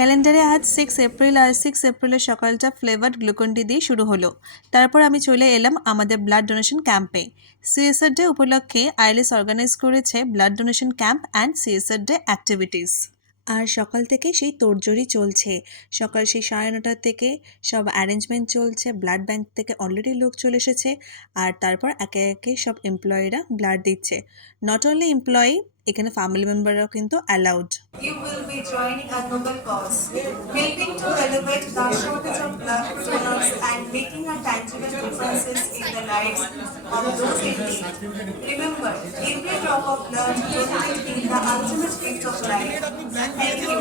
ক্যালেন্ডারে আজ 6 এপ্রিল আর 6 এপ্রিলের সকালটা ফ্লেভার্ড গ্লুকন ডি দিয়ে শুরু হলো। তারপর আমি চলে এলাম আমাদের ব্লাড ডোনেশন ক্যাম্পে। সিএসআর ডে উপলক্ষে আইএলএস অর্গানাইজ করেছে blood donation camp and CSR day activities. আর সকাল থেকে সেই তোড়জোড়ই চলছে। সকাল সেই 9:30 থেকে সব অ্যারেঞ্জমেন্ট চলছে। ব্লাড ব্যাংক থেকে অলরেডি লোক চলে এসেছে। আর তারপর একে একে সব এমপ্লয়িরা ব্লাড দিচ্ছে। নট অনলি এমপ্লয়ি, এখানে ফ্যামিলি মেম্বাররাও কিন্তু allowed. You will be joining a noble cause, helping to elevate the shortage of blood donors and making a tangible differences in the lives of those in need. Remember, every drop of blood donated is the ultimate gift of life. Thank you.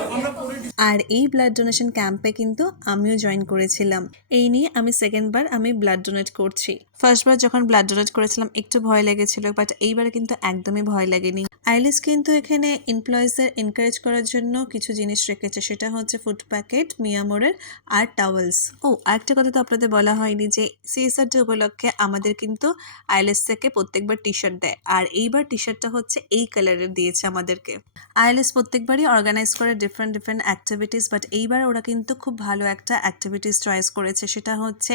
আর এই blood donation ক্যাম্পে কিন্তু আমিও join করেছিলাম। এই নিয়ে আমি সেকেন্ডবার blood donate করছি। ফার্স্টবার যখন ব্লাড ডোনেট করেছিলাম একটু ভয় লেগেছিল, বাট এইবার কিন্তু একদমই ভয় লাগেনি। আইলিস কিন্তু এখানে এমপ্লয়িজদের এনকারেজ করার জন্য কিছু জিনিস রেখেছে, সেটা হচ্ছে ফুড প্যাকেট, মিয়ামোরের আর টাওয়েলস। আরেকটা কথা তো আপনাদের বলা হয়নি যে সিএসআর ডে উপলক্ষে আমাদের কিন্তু আইএলএস থেকে প্রত্যেকবার টি শার্ট দেয়, আর এইবার টি শার্টটা হচ্ছে এই কালারের দিয়েছে আমাদেরকে। আইএলএস প্রত্যেকবারই অর্গানাইজ করে ডিফারেন্ট অ্যাক্টিভিটিস, বাট এইবার ওরা কিন্তু খুব ভালো একটা অ্যাক্টিভিটিস চয়েস করেছে, সেটা হচ্ছে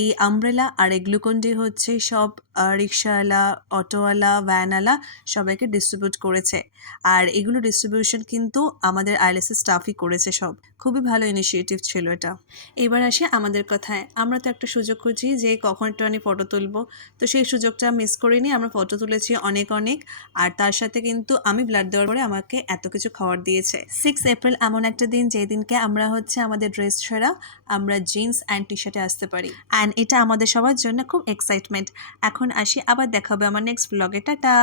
এই আমব্রেলা আর এই গ্লুকন ডি হচ্ছে সব রিক্সাওয়ালা, অটোওয়ালা, ভ্যানওয়ালা সবাইকে ডিস্ট্রিবিউট করেছে। আর এগুলো ডিস্ট্রিবিউশন কিন্তু আমাদের আইএলএসের স্টাফই করেছে সব। খুবই ভালো ইনিশিয়েটিভ ছিল এটা। এবার আসি আমাদের কথায়। আমরা তো একটা সুযোগ খুঁজি যে কখন একটু ফটো তুলবো, তো সেই সুযোগটা মিস করিনি। আমরা ফটো তুলেছি অনেক। আর তার সাথে কিন্তু আমি ব্লাড দেওয়ার পরে আমাকে এত কিছু খাবার দিয়েছে। 6 এপ্রিল এমন একটা দিন যেই দিনকে আমরা হচ্ছে আমাদের ড্রেস ছাড়া আমরা জিন্স অ্যান্ড টি শার্টে আসতে পারি, অ্যান্ড এটা আমাদের সবার জন্য খুব এক্সাইটমেন্ট। এখন আসি, আবার দেখাবে আমার নেক্সট ব্লগে। টাটা।